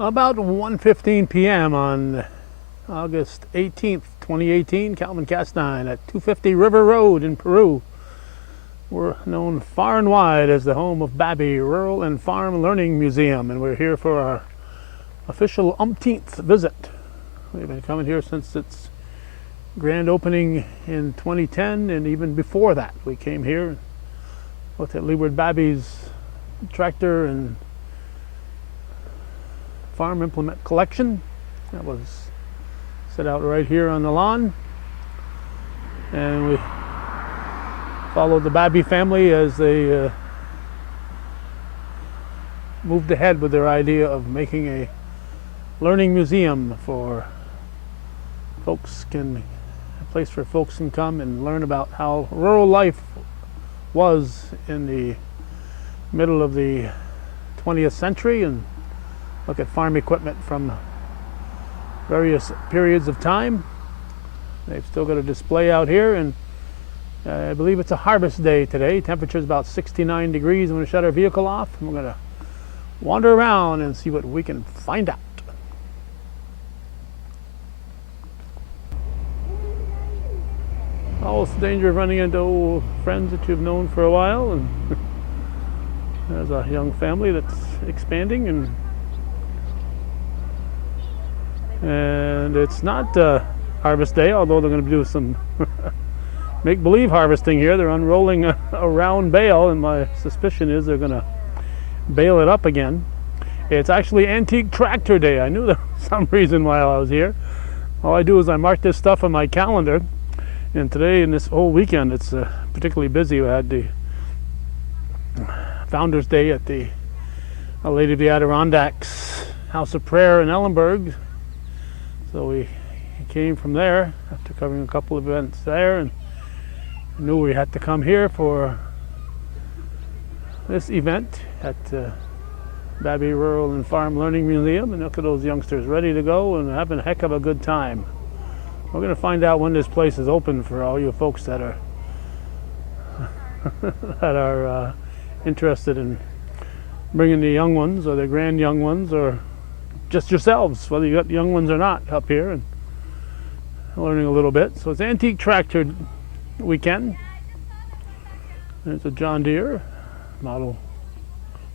About 1:15 p.m. on August 18th, 2018, Calvin Castine at 250 River Road in Peru. We're known far and wide as the home of Babbie Rural and Farm Learning Museum, and we're here for our official umpteenth visit. We've been coming here since its grand opening in 2010, and even before that we came here and looked at Leeward Babbie's tractor and farm implement collection that was set out right here on the lawn, and we followed the Babbie family as they moved ahead with their idea of making a learning museum for folks a place where folks can come and learn about how rural life was in the middle of the 20th century and look at farm equipment from various periods of time. They've still got a display out here, and I believe it's a harvest day today. Temperature is about 69 degrees. I'm going to shut our vehicle off and we're going to wander around and see what we can find out. Always the danger of running into old friends that you've known for a while, and there's a young family that's expanding, and it's not harvest day, although they're going to do some make-believe harvesting here. They're unrolling a round bale, and my suspicion is they're going to bale it up again. It's actually Antique Tractor Day. I knew there was some reason why I was here. All I do is I mark this stuff on my calendar, and today and this whole weekend it's particularly busy. We had the Founders Day at the Our Lady of the Adirondacks House of Prayer in Ellenburg, so we came from there after covering a couple of events there, and knew we had to come here for this event at Babbie Rural and Farm Learning Museum, and look at those youngsters ready to go and having a heck of a good time. We're going to find out when this place is open for all you folks that are interested in bringing the young ones or the grand young ones, or just yourselves, whether you got young ones or not, up here and learning a little bit. So it's Antique Tractor weekend. There's a John Deere model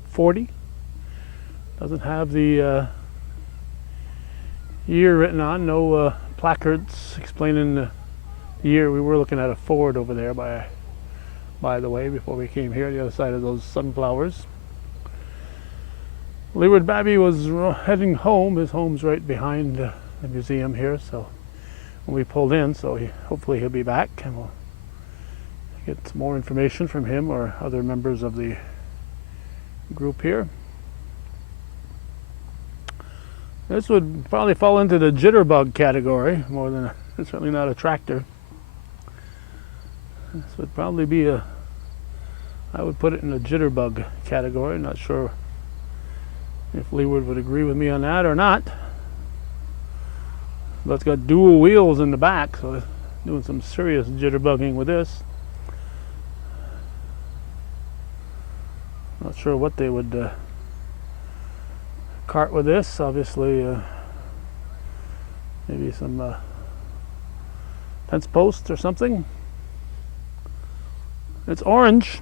40. Doesn't have the year written on, no placards explaining the year. We were looking at a Ford over there by the way before we came here, the other side of those sunflowers. Leeward Babbie was heading home. His home's right behind the museum here, so when we pulled in, so hopefully he'll be back and we'll get some more information from him or other members of the group here. This would probably fall into the jitterbug category more than it's certainly not a tractor. This would probably be I would put it in the jitterbug category. Not sure if Leeward would agree with me on that or not. But it's got dual wheels in the back, so it's doing some serious jitterbugging with this. Not sure what they would cart with this. Obviously maybe some fence posts or something. It's orange.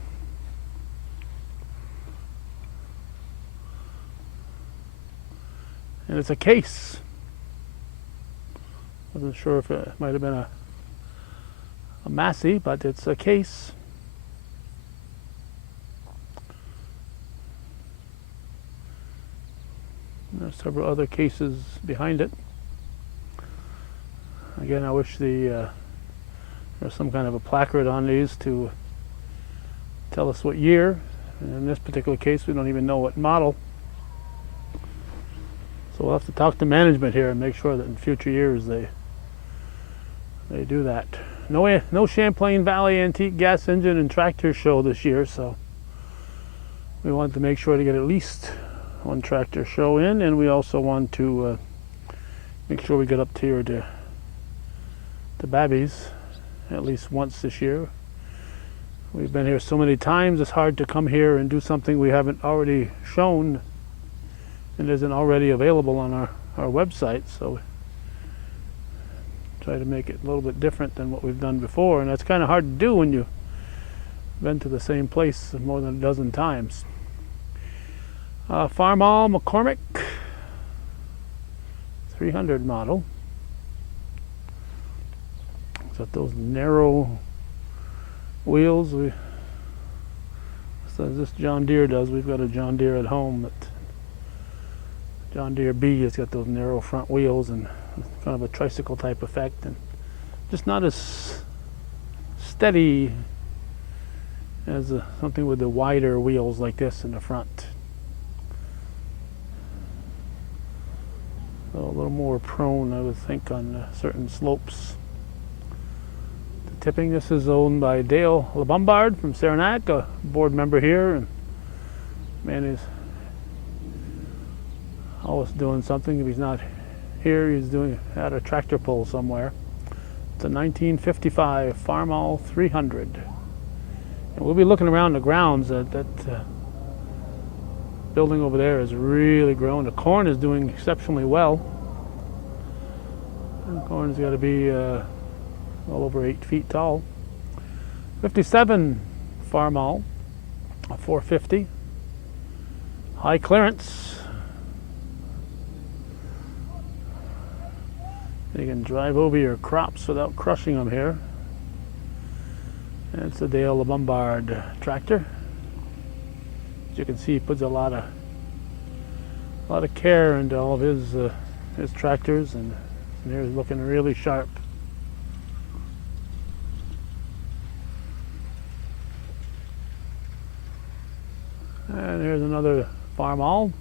And it's a case. Wasn't sure if it might have been a Massey, but it's a case. There's several other cases behind it. Again, I wish there's some kind of a placard on these to tell us what year. And in this particular case, we don't even know what model. So we'll have to talk to management here and make sure that in future years they do that. No Champlain Valley Antique Gas Engine and Tractor Show this year, so we wanted to make sure to get at least one tractor show in, and we also want to make sure we get up here to Babbie's at least once this year. We've been here so many times, it's hard to come here and do something we haven't already shown and isn't already available on our website, so we try to make it a little bit different than what we've done before, and that's kind of hard to do when you've been to the same place more than a dozen times. Farmall McCormick 300 model. It's got those narrow wheels. So this John Deere does. We've got a John Deere at home, but John Deere B has got those narrow front wheels and kind of a tricycle type effect, and just not as steady as something with the wider wheels like this in the front. So a little more prone, I would think, on certain slopes. The tipping, this is owned by Dale LeBombard from Saranac, a board member here, and man is always doing something. If he's not here, he's doing at a tractor pull somewhere. It's a 1955 Farmall 300. And we'll be looking around the grounds. That building over there is really growing. The corn is doing exceptionally well. And the corn's got to be well over 8 feet tall. 57 Farmall, a 450. High clearance. You can drive over your crops without crushing them here. And it's a Dale LeBombard tractor. As you can see, he puts a lot of care into all of his tractors, and here he's looking really sharp. And here's another Farmall.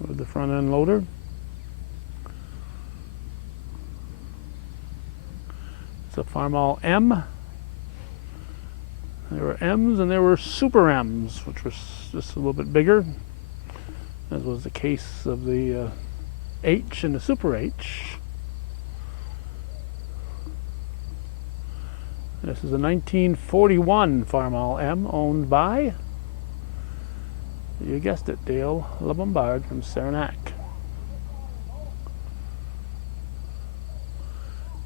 With the front end loader. It's a Farmall M. There were M's and there were Super M's, which was just a little bit bigger, as was the case of the H and the Super H. This is a 1941 Farmall M, owned by, you guessed it, Dale LeBombard from Saranac.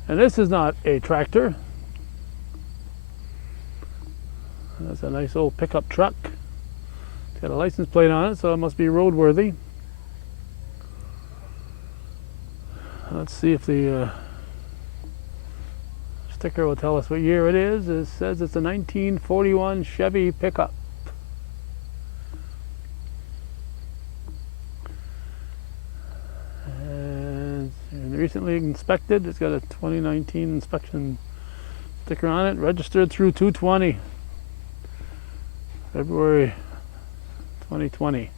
And this is not a tractor. That's a nice old pickup truck. It's got a license plate on it, so it must be roadworthy. Let's see if the sticker will tell us what year it is. It says it's a 1941 Chevy pickup. Recently inspected. It's got a 2019 inspection sticker on it. Registered through 220, February 2020.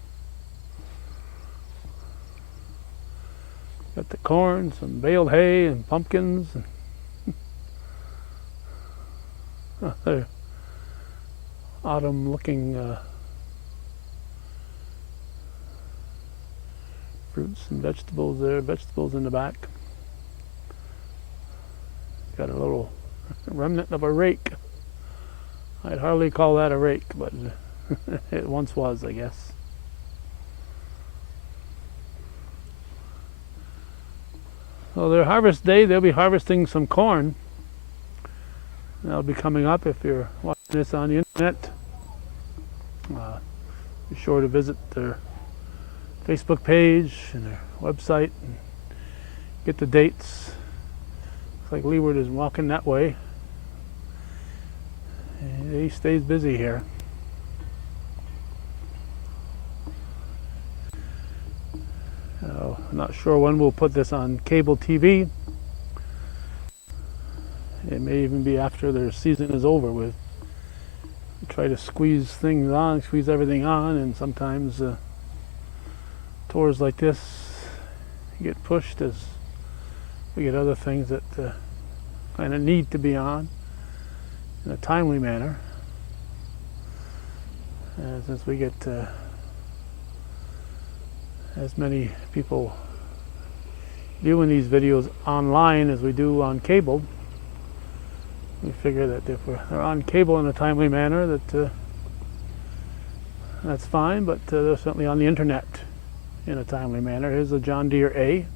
Got the corn, some baled hay, and pumpkins. They're autumn-looking fruits and vegetables there. Vegetables in the back. Got a little remnant of a rake. I'd hardly call that a rake, but it once was, I guess. So their harvest day, they'll be harvesting some corn. That'll be coming up if you're watching this on the internet. Be sure to visit their Facebook page and their website and get the dates. Looks like Leeward is walking that way. And he stays busy here. I'm not sure when we'll put this on cable TV. It may even be after their season is over with. We try to squeeze things on, squeeze everything on, and sometimes tours like this get pushed as we get other things that kind of need to be on in a timely manner. And since we get as many people viewing these videos online as we do on cable, we figure that if they're on cable in a timely manner, that that's fine, but they're certainly on the internet in a timely manner. Here's a John Deere A.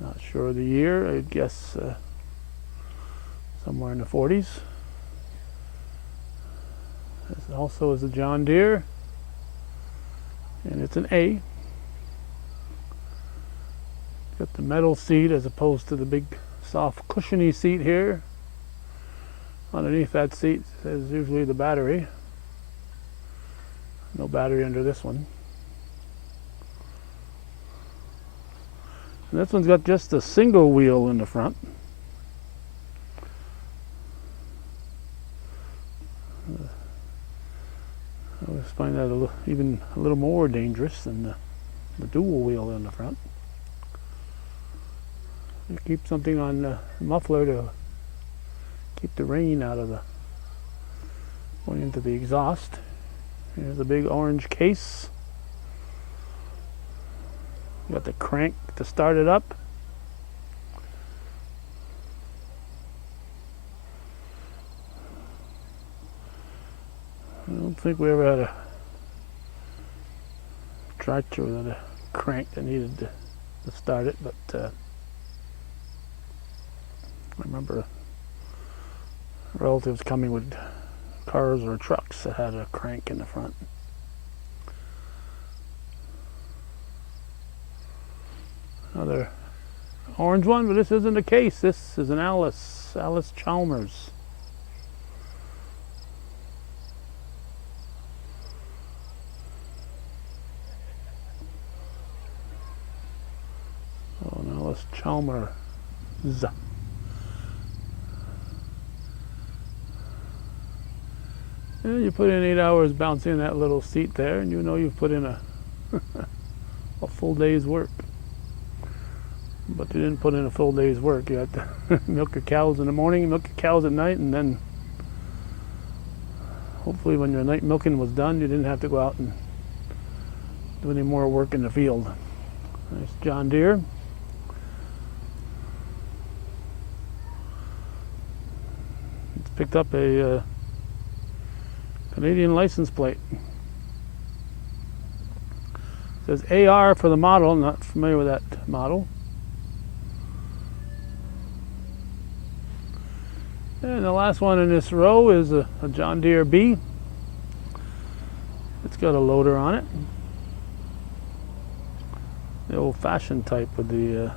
Not sure of the year, I'd guess somewhere in the 40s. This also is a John Deere, and it's an A. Got the metal seat as opposed to the big soft cushiony seat here. Underneath that seat is usually the battery. No battery under this one. And this one's got just a single wheel in the front. I always find that even a little more dangerous than the dual wheel in the front. You keep something on the muffler to keep the rain out of going into the exhaust. Here's a big orange case. You got the crank to start it up. I don't think we ever had a tractor with a crank that needed to start it, but I remember relatives coming with cars or trucks that had a crank in the front. Another orange one, but this isn't a case. This is an Alice Chalmers. Oh, an Alice Chalmers. Yeah, you put in 8 hours bouncing that little seat there, and you know you've put in a full day's work. But you didn't put in a full day's work. You had to milk your cows in the morning, milk your cows at night, and then hopefully when your night milking was done, you didn't have to go out and do any more work in the field. Nice John Deere. It's picked up a Canadian license plate. It says AR for the model. I'm not familiar with that model. And the last one in this row is a John Deere B. It's got a loader on it. The old-fashioned type with the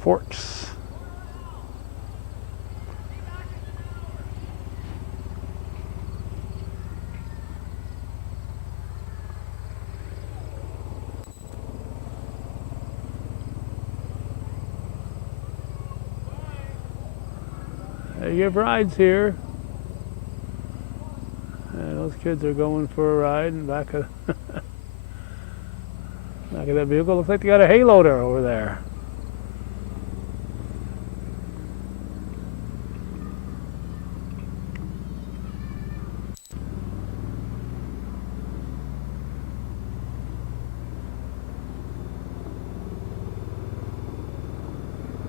forks. They give rides here. And those kids are going for a ride in the back of back of that vehicle. Looks like they got a hay loader over there.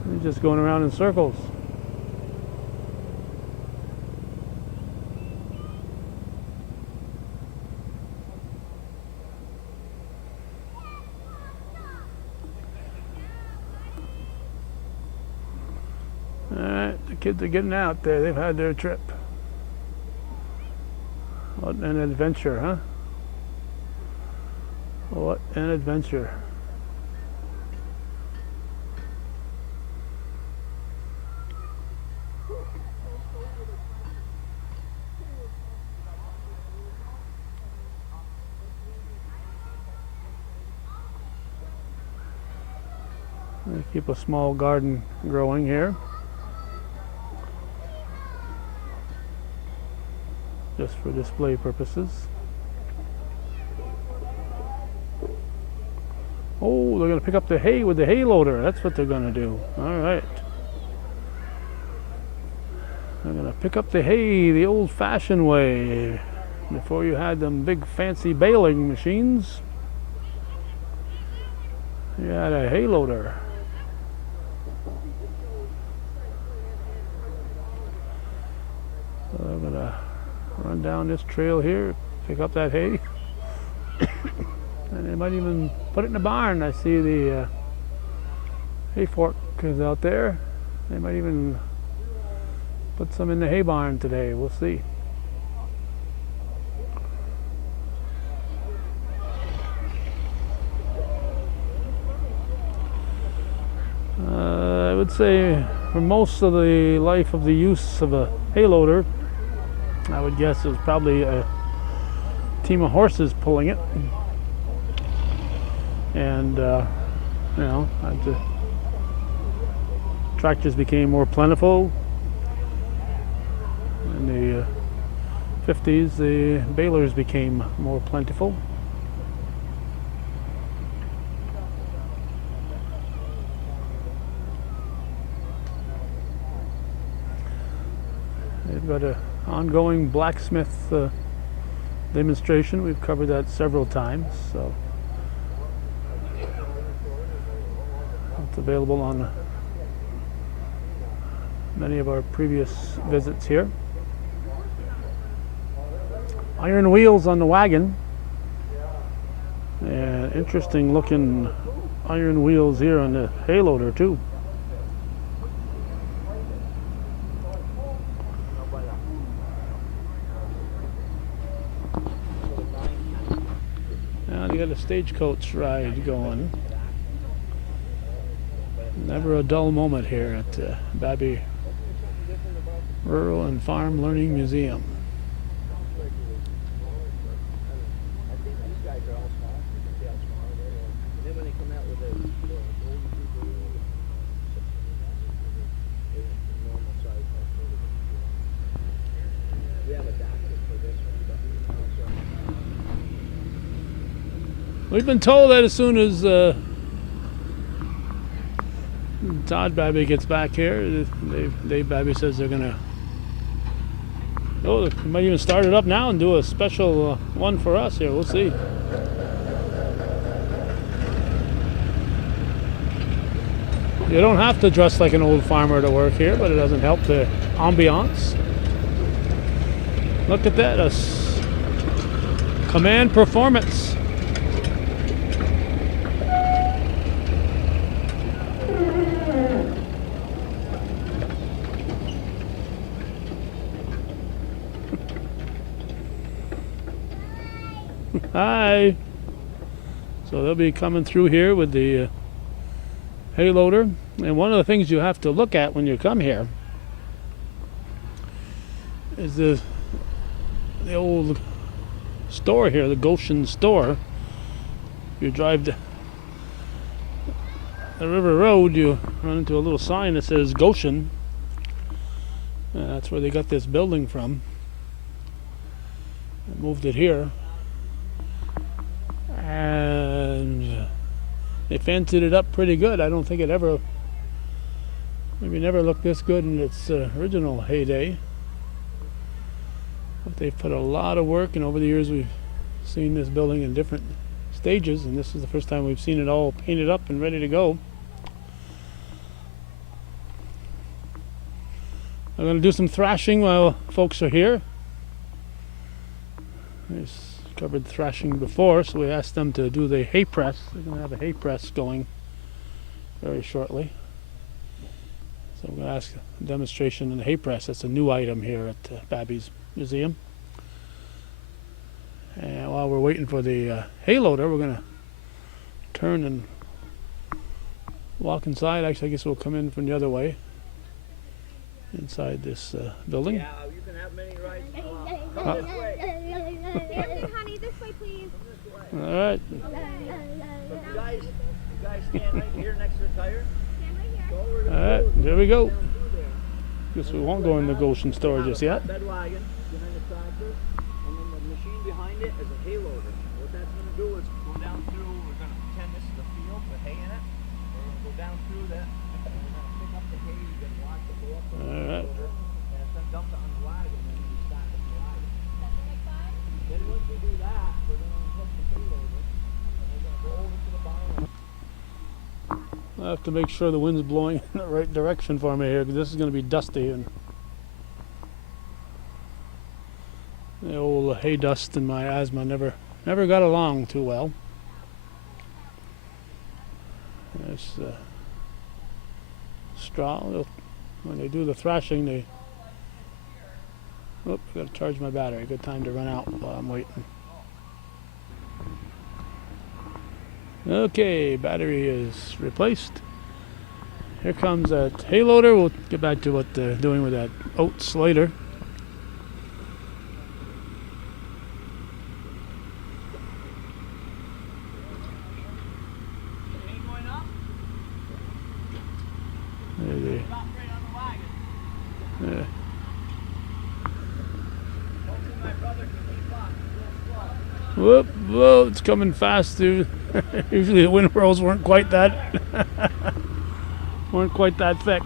They're just going around in circles. Alright, the kids are getting out there. They've had their trip. What an adventure, huh? What an adventure. I keep a small garden growing here, just for display purposes. Oh, they're going to pick up the hay with the hay loader. That's what they're going to do. All right. They're going to pick up the hay the old-fashioned way, before you had them big fancy baling machines. You had a hay loader. run down this trail here, pick up that hay. And they might even put it in the barn. I see the hay fork is out there. They might even put some in the hay barn today. We'll see. I would say for most of the life of the use of a hay loader, I would guess it was probably a team of horses pulling it. And you know, as the tractors became more plentiful in the 50s, the balers became more plentiful. They've got an ongoing blacksmith demonstration. We've covered that several times, so it's available on many of our previous visits here. Iron wheels on the wagon, and interesting looking iron wheels here on the hay loader too. Now you got a stagecoach ride going. Never a dull moment here at Babbie Rural and Farm Learning Museum. We've been told that as soon as Todd Babbie gets back here, Dave Babbie says they're gonna, they might even start it up now and do a special one for us here. We'll see. You don't have to dress like an old farmer to work here, but it doesn't help the ambiance. Look at that, a command performance. Hi. So they'll be coming through here with the hay loader, and one of the things you have to look at when you come here is the old store here, the Goshen store. You drive the river road, you run into a little sign that says Goshen. That's where they got this building from. I moved it here. And they fancied it up pretty good. I don't think it maybe never looked this good in its original heyday. But they've put a lot of work, and over the years we've seen this building in different stages, and this is the first time we've seen it all painted up and ready to go. I'm going to do some thrashing while folks are here. Covered thrashing before, so we asked them to do the hay press. They're going to have a hay press going very shortly. So we're going to ask a demonstration in the hay press. That's a new item here at Babbie's Museum. And while we're waiting for the hay loader, we're going to turn and walk inside. Actually, I guess we'll come in from the other way, inside this building. Yeah, you can have many rides. Come this way. Honey, this way, please. All right. You guys stand right here next to the tire. All right, there we go. Guess we won't go in the Goshen store just yet. Bed wagon behind the tractor, and then the machine behind it is a hay loader. What that's going to do is go down through. We're going to pretend this is a field with hay in it. We're going to go down through that, and we're going to pick up the hay. You're going to watch it go up to the All right. loader, and it's going to dump it on the wagon, and then we start the wagon. Then once we do that, we're going to unhook the hay loader, and we're going to go over to the barn. I have to make sure the wind's blowing in the right direction for me here, because this is going to be dusty. And little hay dust and my asthma never got along too well. There's straw. When they do the thrashing, they... Oh, I gotta charge my battery. Good time to run out while I'm waiting. Okay, battery is replaced. Here comes that hay loader. We'll get back to what they're doing with that oats later. There. Whoop, whoa, it's coming fast, dude. Usually the windrows weren't quite that thick.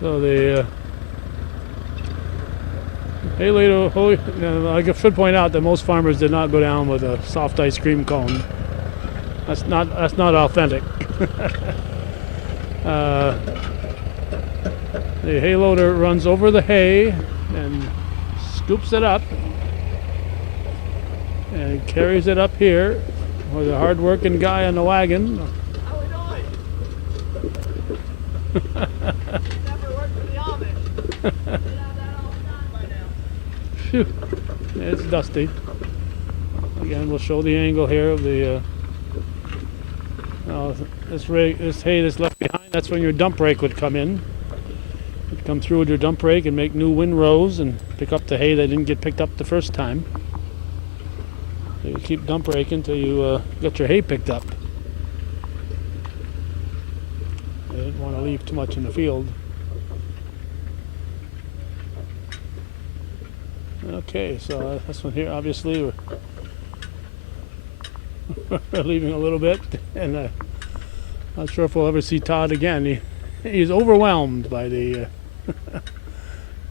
So the hay later, I should point out that most farmers did not go down with a soft ice cream cone. That's not authentic. The hay loader runs over the hay and scoops it up and carries it up here with a hard-working guy on the wagon. How we doing? Never worked for the Amish. They'd have that all done by now. Phew. It's dusty. Again, we'll show the angle here of the this hay that's left behind. That's when your dump rake would come in. You'd come through with your dump rake and make new windrows and pick up the hay that didn't get picked up the first time. So you keep dump raking until you get your hay picked up. I didn't want to leave too much in the field. Okay, so this one here, obviously, we're leaving a little bit, and not sure if we'll ever see Todd again. He's overwhelmed by the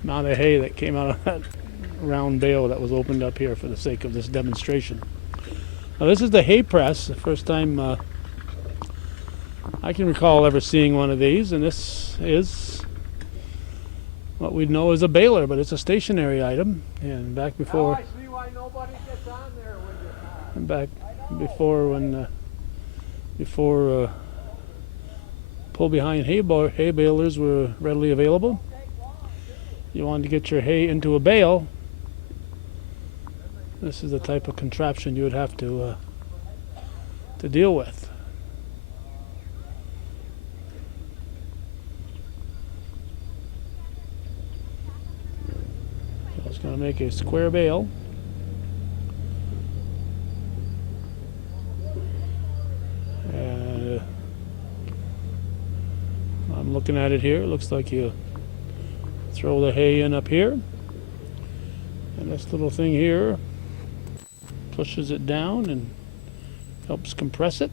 amount of hay that came out of that round bale that was opened up here for the sake of this demonstration. Now this is the hay press, the first time I can recall ever seeing one of these, and this is what we'd know as a baler, but it's a stationary item. And back before, Now I see why nobody gets on there with you. back before when before pull behind hay balers were readily available, you wanted to get your hay into a bale. This is the type of contraption you would have to deal with. So it's going to make a square bale. And I'm looking at it here. It looks like you throw the hay in up here, and this little thing here pushes it down and helps compress it.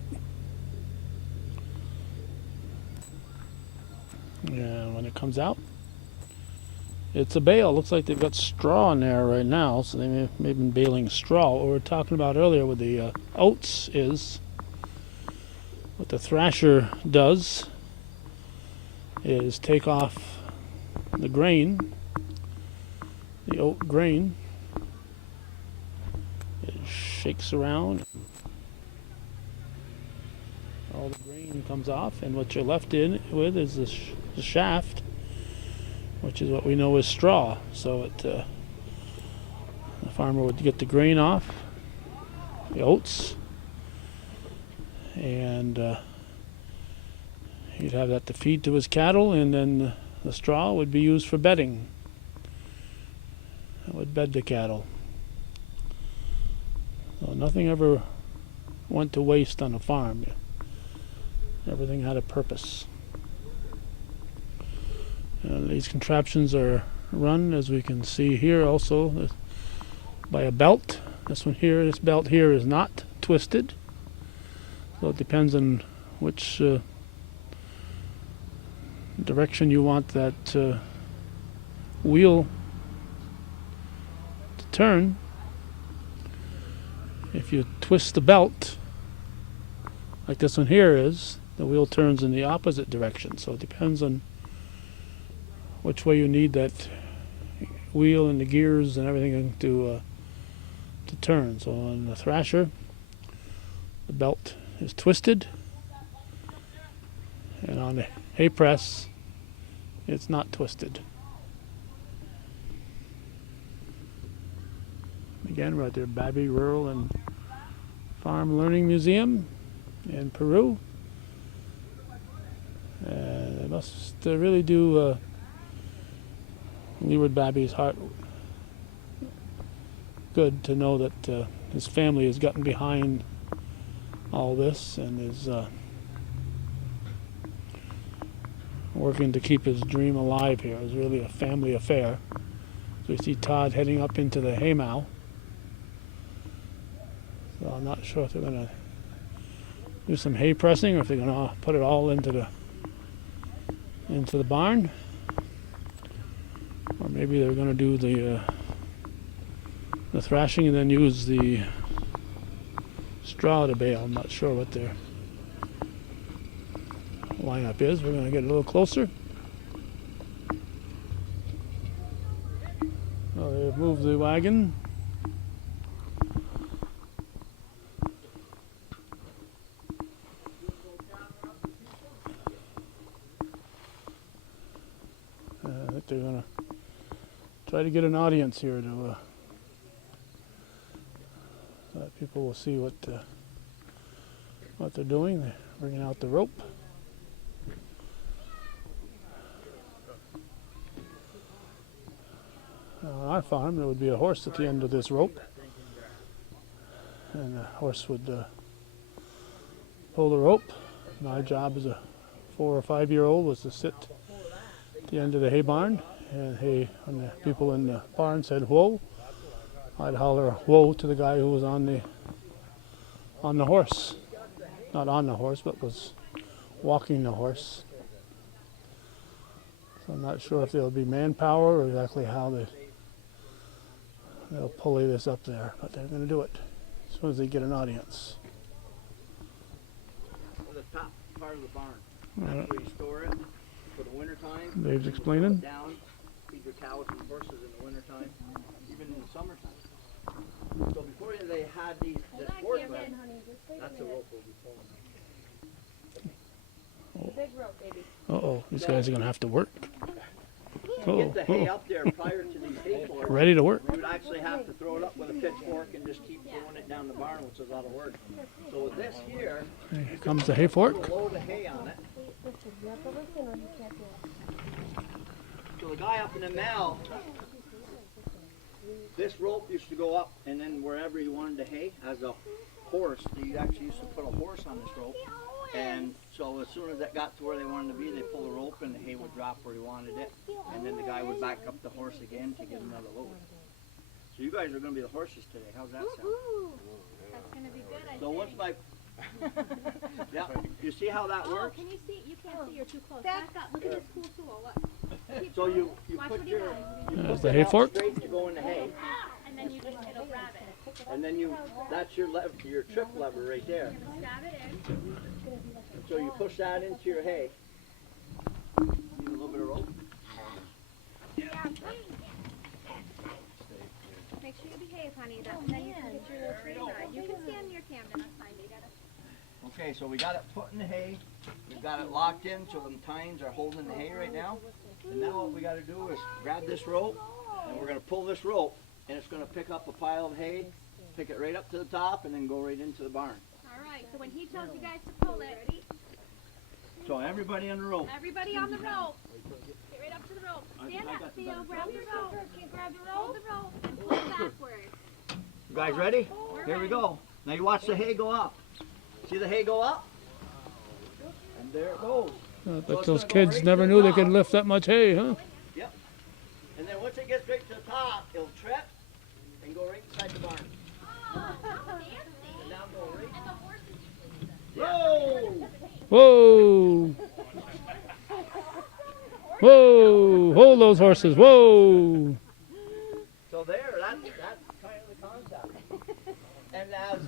And when it comes out, it's a bale. Looks like they've got straw in there right now, so they may have been baling straw. What we were talking about earlier with the oats is what the thrasher does is take off the grain, the oat grain. It shakes around, all the grain comes off, and what you're left in with is the shaft, which is what we know as straw. So the farmer would get the grain off, the oats, and he'd have that to feed to his cattle, and then the straw would be used for bedding. It would bed the cattle. So nothing ever went to waste on a farm. Everything had a purpose. These contraptions are run, as we can see here also, by a belt. This belt here is not twisted. So it depends on which direction you want that wheel to turn. If you twist the belt, like this one here is, the wheel turns in the opposite direction. So it depends on which way you need that wheel and the gears and everything to turn. So on the thrasher, the belt is twisted, and on the hay press, it's not twisted. Again, we're at the Babbie Rural and Farm Learning Museum in Peru. They must really do Leeward Babbie's heart good to know that his family has gotten behind all this and is working to keep his dream alive here. It's really a family affair. So you see Todd heading up into the haymow. So I'm not sure if they're going to do some hay pressing or if they're going to put it all into the barn. Or maybe they're going to do the thrashing and then use the straw to bale. I'm not sure what their lineup is. We're going to get a little closer. Oh, they've moved the wagon. I think they're going to try to get an audience here to so that people will see what they're doing. They're bringing out the rope. On our farm, there would be a horse at the end of this rope, and the horse would pull the rope. My job as a 4 or 5 year old was to sit at the end of the hay barn, and when the people in the barn said whoa, I'd holler whoa to the guy who was on the horse. Not on the horse, but was walking the horse. So I'm not sure if there'll be manpower or exactly how they'll pulley this up there, but they're going to do it as soon as they get an audience. The top part of the barn. That's where you store it for the winter time. Dave's explaining. Down, feed your cows and horses in the winter time, even in the summertime. So before they had this forklift, that's the rope we'll be pulling. The big rope, baby. Uh-oh, these guys are going to have to work. To get the hay up there prior to these hay forks, Ready to work. you would actually have to throw it up with a pitchfork and just keep throwing it down the barn, which is a lot of work. So with this here, Here comes the hay fork. put a load of hay on it. So the guy up in the mow, this rope used to go up, and then wherever you wanted the hay, as a horse, they actually used to put a horse on this rope. And so as soon as that got to where they wanted to be, they pull the rope and the hay would drop where he wanted it. And then the guy would back up the horse again to get another load. So you guys are going to be the horses today. How's that sound? That's going to be good, I So think. once my... Yeah, you see how that Oh, works? can you see? You can't see. You're too close. Back up. Look at this cool tool. Look. So you Watch put what he your... does. You There's put the that hay out fork. straight to go in the hay. And then you just, it'll grab it. And then that's your trip lever right there. Stab it in. And so you push that into your hay. Need a little bit of rope. Make sure you behave, honey. Then you can get your little train ride. You can stand near Camden. That's fine. You got it. Okay, so we got it put in the hay. We've got it locked in so the tines are holding the hay right now. And now what we got to do is grab this rope, and we're going to pull this rope, and it's going to pick up a pile of hay, pick it right up to the top, and then go right into the barn. All right. So when he tells you guys to pull it, ready? So everybody on the rope. Everybody on the rope. Get right up to the rope. Stand up, Theo. Grab the rope. Grab the rope. And pull backwards. You guys ready? Here we go. Now you watch the hay go up. See the hay go up? And there it goes. But those kids never knew they could lift that much hay, huh? Yep. And then once it gets right to the top, it'll trip and go right inside the barn. And now go right. Whoa! Whoa! Whoa! Hold those horses! Whoa! So there, that's kind of the concept. And as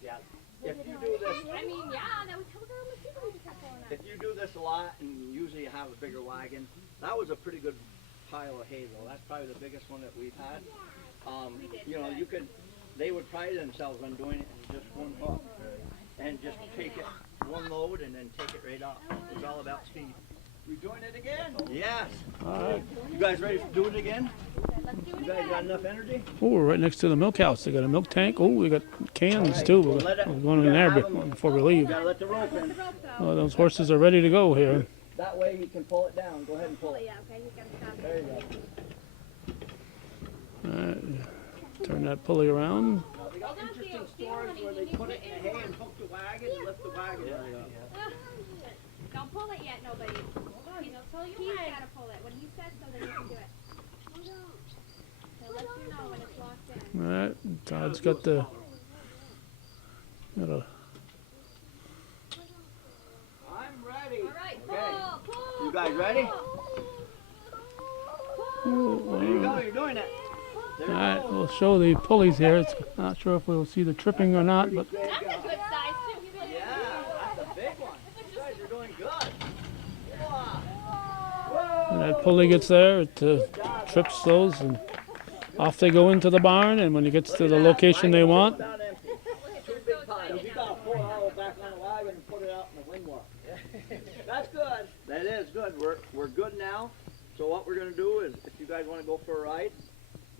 yeah. Yeah. If you do this, I mean, yeah, that was how many people we just had going if you do this a lot, and usually you have a bigger wagon, that was a pretty good pile of hay though. That's probably the biggest one that we've had. You know, they would pride themselves on doing it in just one hook, and just take it one load and then take it right up. It was all about speed. We doing it again? Yes. All right. You guys ready to do it again? Let's do it You guys got enough energy? Oh, we're right next to the milk house. They got a milk tank. Oh, we got cans too. We're going in there before we leave. Gotta let the rope in. Oh, those horses are ready to go here. That way he can pull it down. Go ahead and pull it. Yeah, okay, he's gonna stop. There you go. All right. Turn that pulley around. We got interesting stories where they put it in the hay and hook the wagon and lift the wagon right up. Don't pull it yet, nobody. He'll tell you he's gotta pull it. When he says so, then you can do it. He'll let you know when it's locked in. All right. Todd's got the. Got a, I'm ready. All right, Okay. pull. You guys ready? There you go. You're doing it. There all you right. go. We'll show the pulleys here. It's not sure if we'll see the tripping or not, but There you That's a go. good size too. Yeah, that's a big one. You guys are doing good. when that pulley gets there, it trips those, and off they go into the barn. And when it gets to the location they want, Two big piles. You gotta pull it all back on the wagon and put it out in the windwall. That's good. That is good. We're good now. So what we're gonna do is, if you guys want to go for a ride,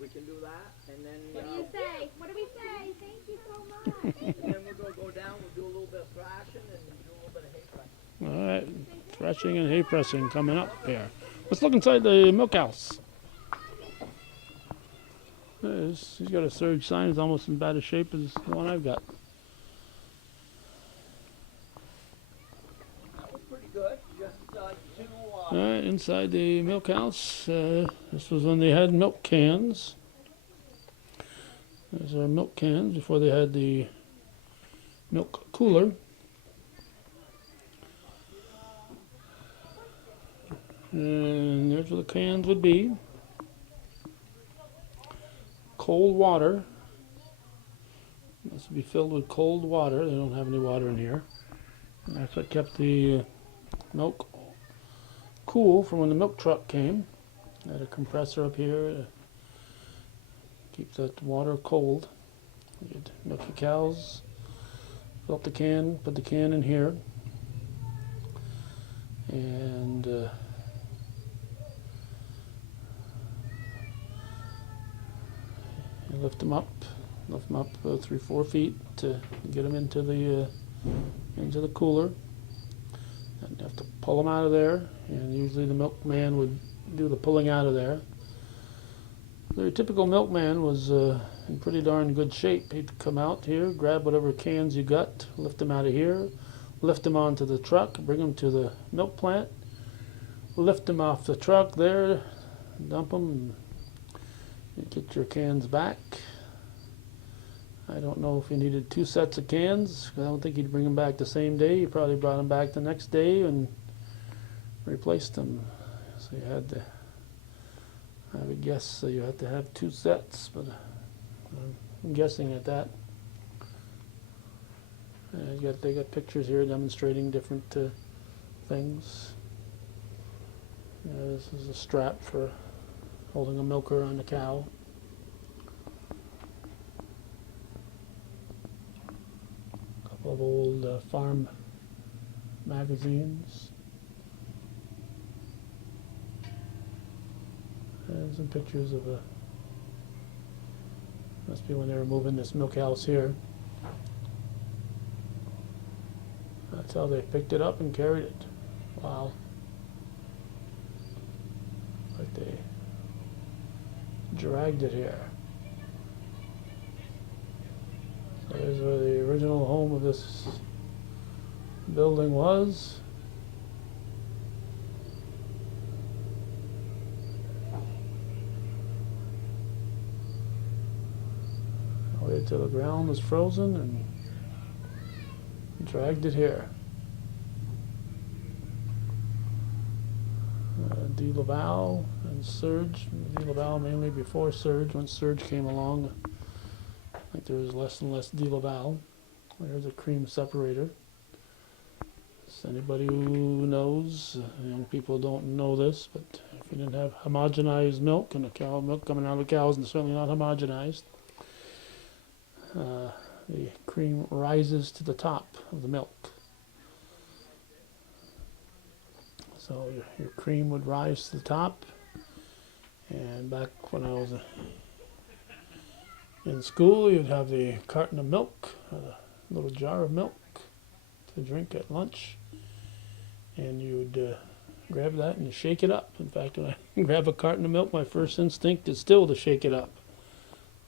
we can do that, and then What do you say? What do we say? Thank you so much. and then we're gonna go down. We'll do a little bit of thrashing and do a little bit of hay pressing. all right, threshing and hay pressing coming up here. Let's look inside the milk house. He's got a surge sign. It's almost in bad a shape as the one I've got. That was pretty good. Just two. All right, inside the milk house. This was when they had milk cans. There's our milk cans before they had the milk cooler. And there's where the cans would be. Cold water. This would be filled with cold water. They don't have any water in here. And that's what kept the milk cool from when the milk truck came. Had a compressor up here to keep that water cold. You'd milk the cows, fill up the can, put the can in here, and you lift them up 3-4 feet to get them into the cooler. And you have to pull them out of there, and usually the milkman would do the pulling out of there. The typical milkman was in pretty darn good shape. He'd come out here, grab whatever cans you got, lift them out of here, lift them onto the truck, bring them to the milk plant, lift them off the truck there, dump them, and get your cans back. I don't know if you needed 2 sets of cans. I don't think he'd bring them back the same day. He probably brought them back the next day and replaced them. So you had to, I would guess, you had to have 2 sets, but I'm guessing at that. They got pictures here demonstrating different things. This is a strap for holding a milker on the cow. Of old farm magazines. And some pictures of must be when they were moving this milk house here. That's how they picked it up and carried it. Wow. Like they dragged it here. There's where the original home of this building was. Waited till the ground was frozen and dragged it here. De Laval and Surge. De Laval mainly before Surge. When Surge came along, I think there was less and less De Laval. There's a cream separator. So anybody who knows, young people don't know this, but if you didn't have homogenized milk, and the cow milk coming out of the cows and certainly not homogenized, the cream rises to the top of the milk. So your cream would rise to the top. And back when I was in school, you'd have the carton of milk, a little jar of milk to drink at lunch. And you'd grab that and shake it up. In fact, when I grab a carton of milk, my first instinct is still to shake it up.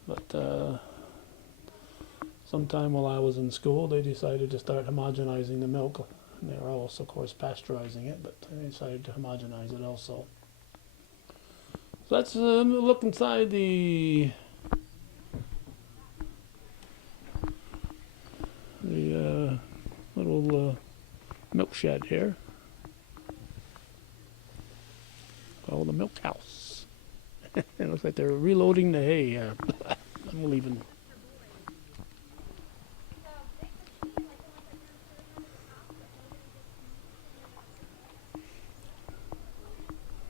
But sometime while I was in school, they decided to start homogenizing the milk. And they were also, of course, pasteurizing it, but they decided to homogenize it also. So let's look inside the little milk shed here. Called the milk house. It looks like they're reloading the hay. I'm leaving.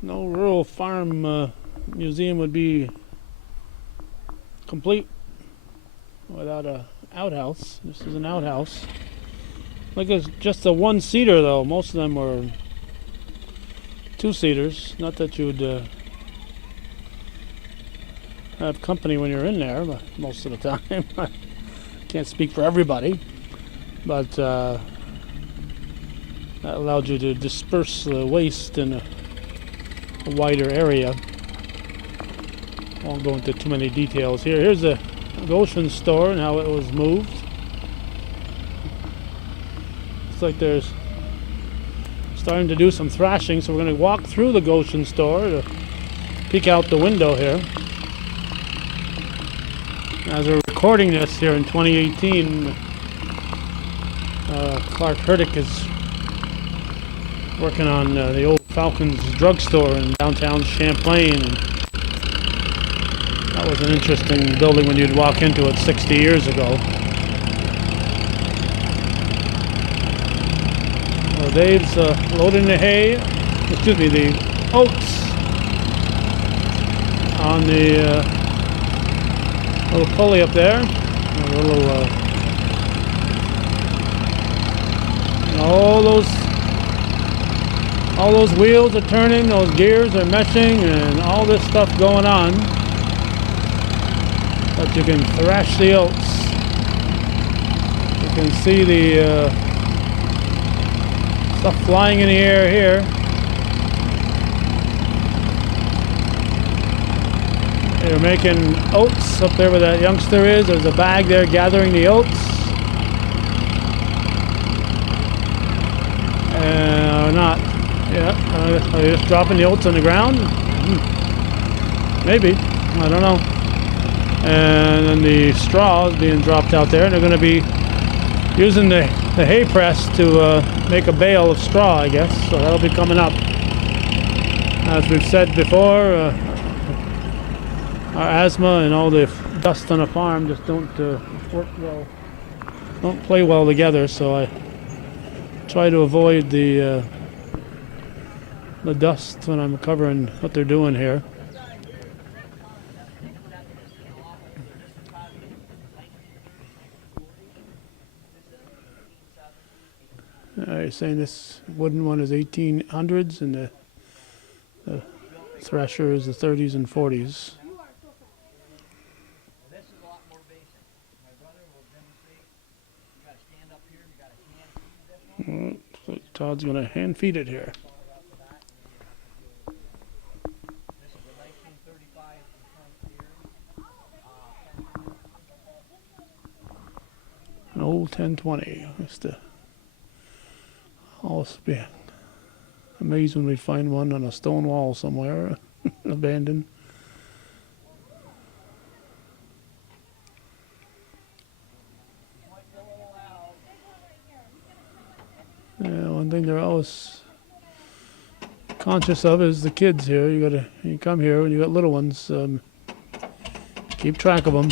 No rural farm museum would be complete without a outhouse. This is an outhouse. Look, it's just a one-seater though. Most of them were two-seaters. Not that you'd have company when you're in there, but most of the time. I can't speak for everybody, but that allowed you to disperse the waste in a wider area. I won't go into too many details here. Here's the Goshen store and how it was moved. Looks like there's starting to do some thrashing, so we're going to walk through the Goshen store to peek out the window here. As we're recording this here in 2018, Clark Herdick is working on the old Falcons drugstore in downtown Champlain. And that was an interesting building when you'd walk into it 60 years ago. Well, Dave's loading the hay, the oats on the little pulley up there. A little, all those wheels are turning, those gears are meshing, and all this stuff going on. But you can thrash the oats. You can see the stuff flying in the air here. They're making oats up there where that youngster is. There's a bag there gathering the oats. Or not. Yeah, are they just dropping the oats on the ground? Maybe. I don't know. And then the straw is being dropped out there. They're going to be using the hay press to make a bale of straw, I guess. So that'll be coming up. As we've said before, our asthma and all the dust on a farm just don't work well, don't play well together. So I try to avoid the dust when I'm covering what they're doing here. You're saying this wooden one is 1800s and the thresher is the 30s and 40s. So Todd's going to hand feed it here. An old 1020. Used to always be amazed when we'd find one on a stone wall somewhere, abandoned. One thing they're always conscious of is the kids here. You come here when you got little ones, keep track of them.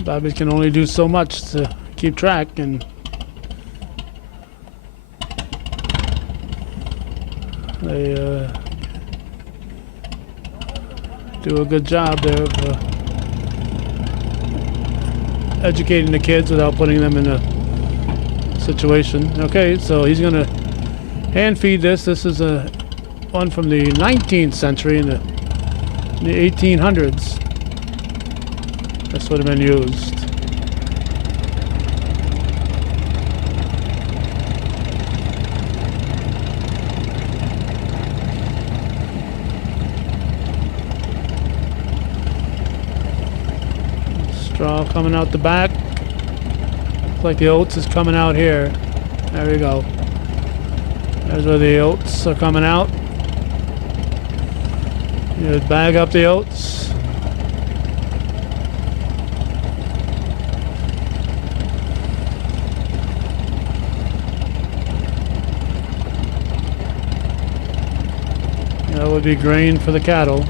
Babbie can only do so much to keep track, and they do a good job there of educating the kids without putting them in a situation. Okay, so he's going to hand feed this. This is a one from the 19th century in the 1800s. This would have been used. Straw coming out the back. Looks like the oats is coming out here. There we go. There's where the oats are coming out. You bag up the oats. That would be grain for the cattle.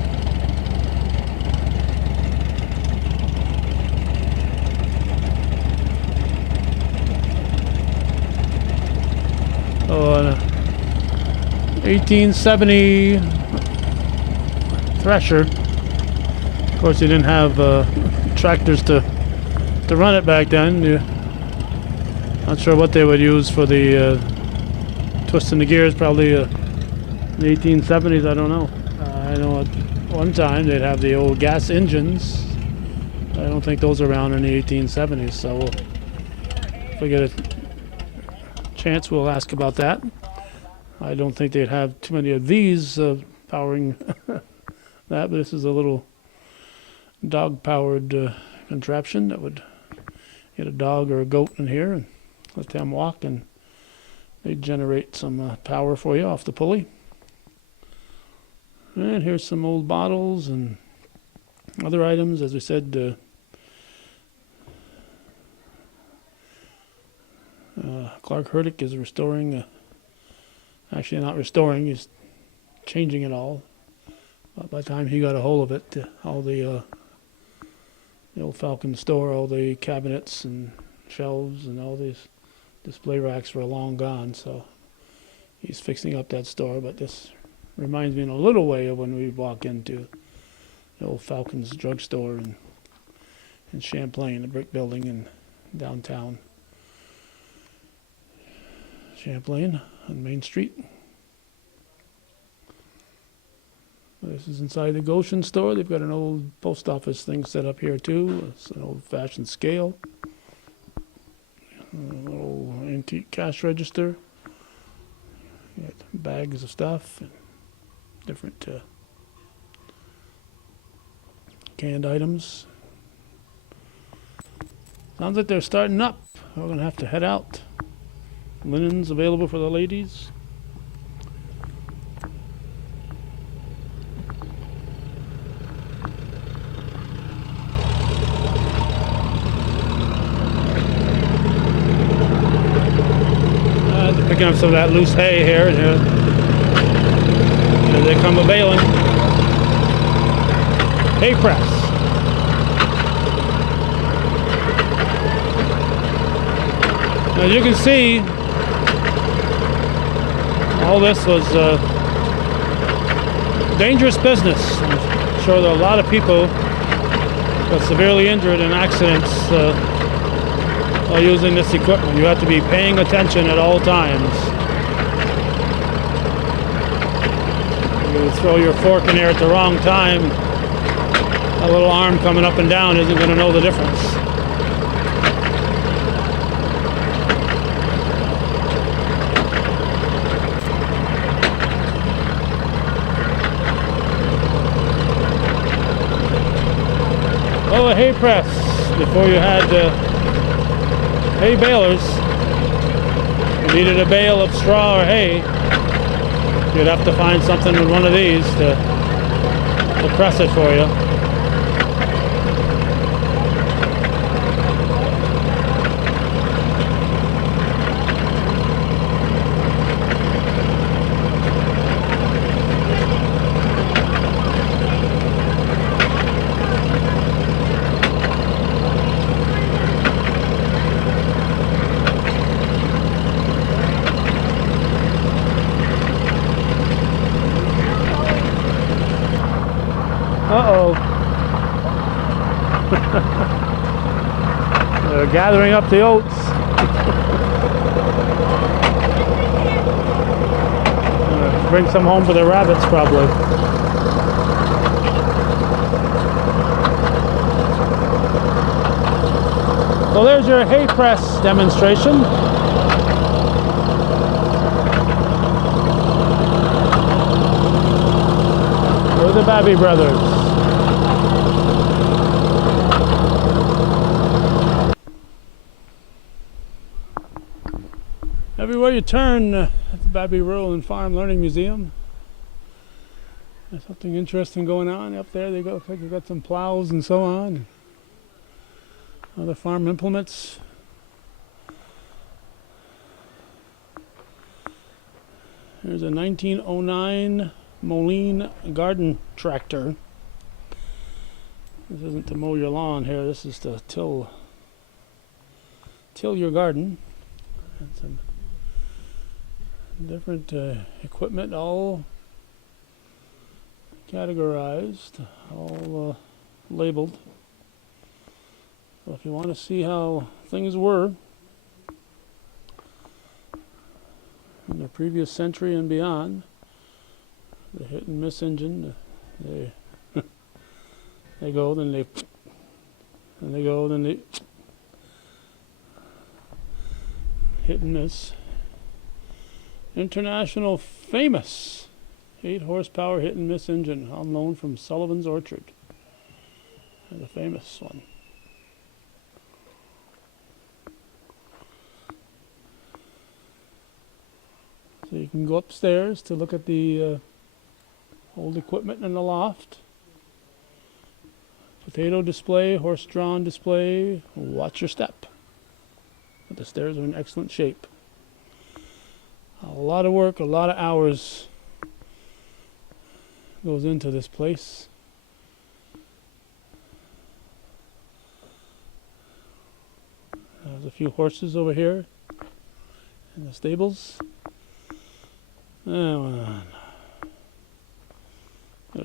Oh, 1870 thresher. Of course, you didn't have tractors to run it back then. Not sure what they would use for the twisting the gears. Probably in the 1870s. I don't know. I know at one time they'd have the old gas engines. I don't think those are around in the 1870s. So if we get a chance, we'll ask about that. I don't think they'd have too many of these powering that, but this is a little dog-powered contraption that would get a dog or a goat in here and let them walk, and they generate some power for you off the pulley. And here's some old bottles and other items. As we said, Clark Hurdick is restoring, actually not restoring, he's changing it all. But by the time he got a hold of it, all the old Falcon store, all the cabinets and shelves and all these display racks were long gone, so he's fixing up that store. But this reminds me in a little way of when we walk into the old Falcon's drugstore in Champlain, the brick building in downtown Champlain on Main Street. This is inside the Goshen store. They've got an old post office thing set up here too. It's an old-fashioned scale. A little antique cash register. Got bags of stuff and different canned items. Sounds like they're starting up. We're going to have to head out. Linens available for the ladies. Picking up some of that loose hay here. Here they come a baling. Hay press. As you can see, all this was dangerous business. I'm sure there are a lot of people got severely injured in accidents while using this equipment. You have to be paying attention at all times. You throw your fork in there at the wrong time, a little arm coming up and down isn't going to know the difference. Oh, a hay press. Before you had hay balers, you needed a bale of straw or hay, you'd have to find something with one of these to press it for you. Uh-oh. They're gathering up the oats. Bring some home for the rabbits, probably. So there's your hay press demonstration. With the Babbie brothers. Everywhere you turn at the Babbie Rural and Farm Learning Museum, there's something interesting going on. Up there, looks like they've got some plows and so on. Other farm implements. There's a 1909 Moline garden tractor. This isn't to mow your lawn here. This is to till your garden. And some different equipment, all categorized, all labeled. So if you want to see how things were in the previous century and beyond, the hit and miss engine, they they go, then they, and they go, then they hit and miss. International famous 8 horsepower hit and miss engine, on loan from Sullivan's Orchard. The famous one. So you can go upstairs to look at the old equipment in the loft. Potato display, horse-drawn display. Watch your step. But the stairs are in excellent shape. A lot of work, a lot of hours goes into this place. There's a few horses over here in the stables. A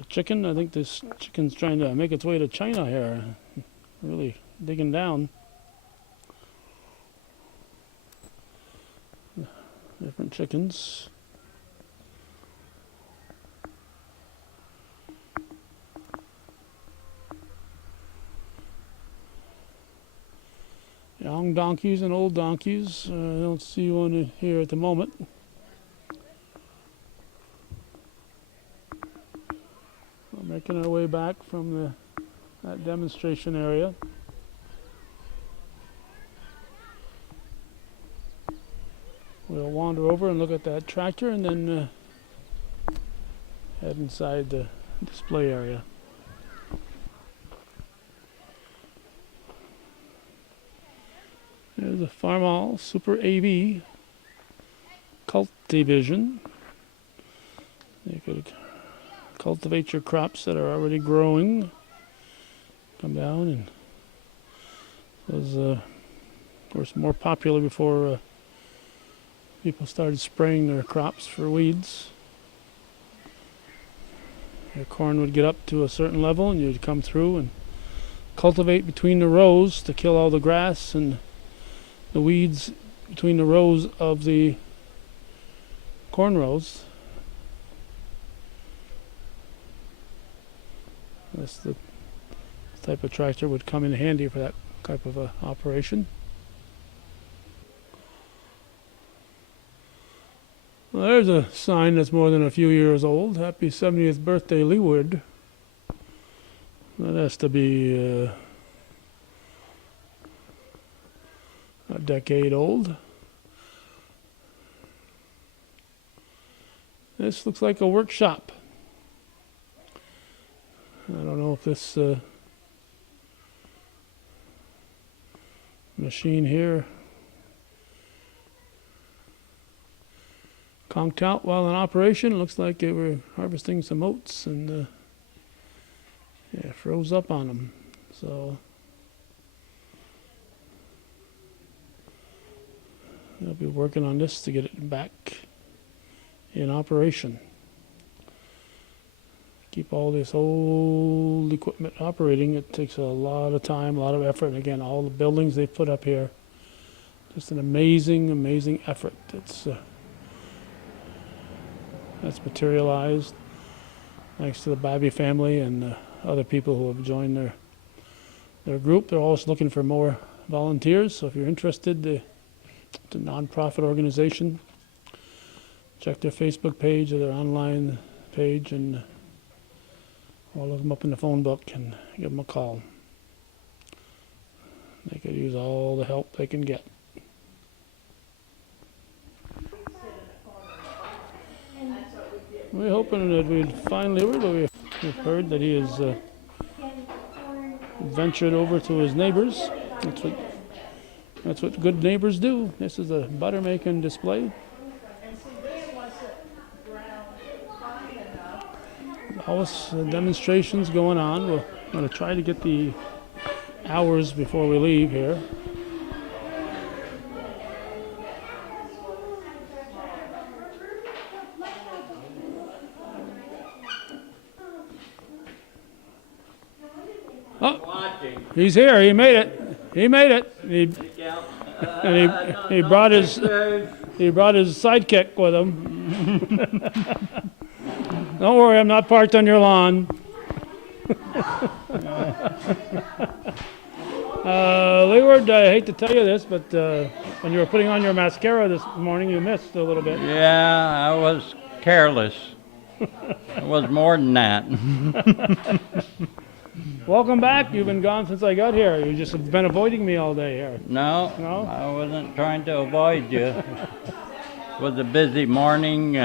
chicken. I think this chicken's trying to make its way to China here. Really digging down. Different chickens. Young donkeys and old donkeys. I don't see one here at the moment. We're making our way back from that demonstration area. We'll wander over and look at that tractor and then head inside the display area. There's a Farmall Super AV Cultivision. You could cultivate your crops that are already growing. Come down, and it was of course more popular before people started spraying their crops for weeds. Your corn would get up to a certain level and you'd come through and cultivate between the rows to kill all the grass and the weeds between the rows of the corn rows. That's the type of tractor would come in handy for that type of operation. Well, there's a sign that's more than a few years old. Happy 70th birthday, Leeward. That has to be a decade old. This looks like a workshop. I don't know if this machine here conked out while in operation. It looks like they were harvesting some oats and yeah, froze up on them. So they'll be working on this to get it back in operation. keep all this old equipment operating. It takes a lot of time, a lot of effort. And again, all the buildings they put up here, just an amazing, amazing effort. That's materialized thanks to the Babbie family and other people who have joined their group. They're always looking for more volunteers, so if you're interested, it's a non-profit organization. Check their Facebook page or their online page, and I'll look them up in the phone book and give them a call. They could use all the help they can get. We're hoping that we've heard that he has ventured over to his neighbors. That's what good neighbors do. This is a butter making display. Always demonstrations going on. We're going to try to get the hours before we leave here. Oh, he's here. He made it. He made it. He brought his sidekick with him. Don't worry, I'm not parked on your lawn. Leeward, I hate to tell you this, but when you were putting on your mascara this morning, you missed a little bit. Yeah, I was careless. It was more than that. Welcome back. You've been gone since I got here. You just have been avoiding me all day here. No, I wasn't trying to avoid you. It was a busy morning.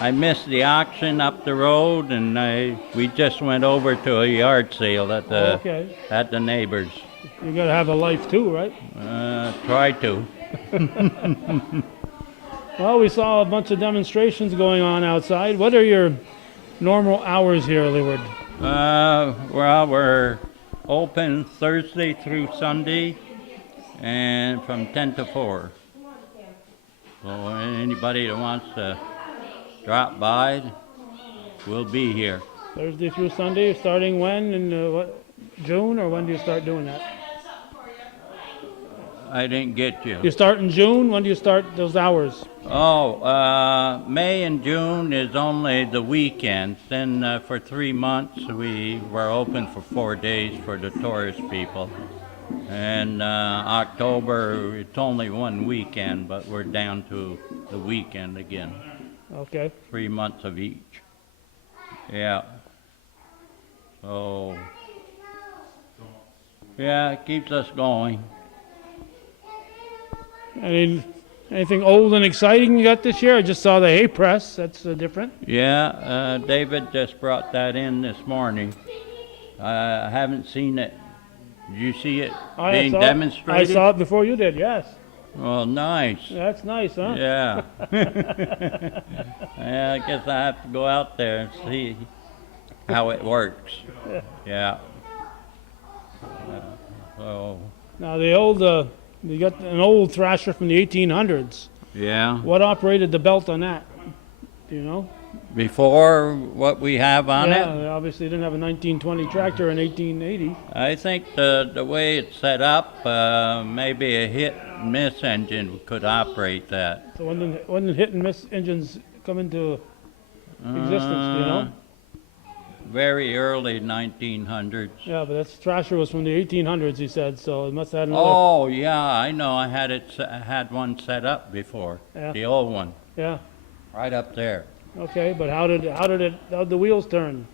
I missed the auction up the road, and we just went over to a yard sale at the neighbors. You got to have a life too, right? Try to. Well, we saw a bunch of demonstrations going on outside. What are your normal hours here, Leeward? Well, we're open Thursday through Sunday, and from 10 to 4. So anybody that wants to drop by, we'll be here. Thursday through Sunday, starting when? In June, or when do you start doing that? I didn't get you. You start in June? When do you start those hours? Oh, May and June is only the weekends. Then for 3 months we were open for 4 days for the tourist people. And October, it's only one weekend, but we're down to the weekend again. Okay. 3 months of each. Yeah. So, yeah, it keeps us going. Anything old and exciting you got this year? I just saw the hay press. That's different. Yeah, David just brought that in this morning. I haven't seen it. Did you see it being demonstrated? I saw it before you did, yes. Well, nice. That's nice, huh? Yeah. Yeah, I guess I have to go out there and see how it works. Yeah. So. Now the old, you got an old thrasher from the 1800s. Yeah. What operated the belt on that? Do you know? Before what we have on it? Yeah, obviously didn't have a 1920 tractor in 1880. I think the way it's set up, maybe a hit-and-miss engine could operate that. So when did hit-and-miss engines come into existence, do you know? Very early 1900s. Yeah, but that thrasher was from the 1800s, he said, so it must have had another... Oh, yeah, I know. I had one set up before, the old one. Yeah. Right up there. Okay, but how'd the wheels turn?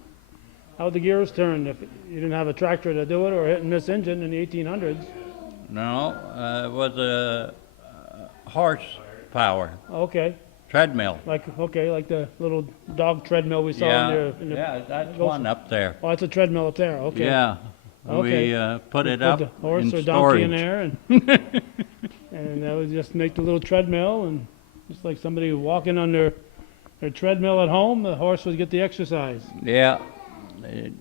How'd the gears turn if you didn't have a tractor to do it, or a hit-and-miss engine in the 1800s? No, it was a horsepower. Okay. Treadmill. Like the little dog treadmill we saw in the yeah, that's one up there. Oh, it's a treadmill up there. Okay. Yeah. Okay. We put it up the horse in or storage. donkey in there, and that would just make the little treadmill, and just like somebody walking on their treadmill at home, the horse would get the exercise. Yeah.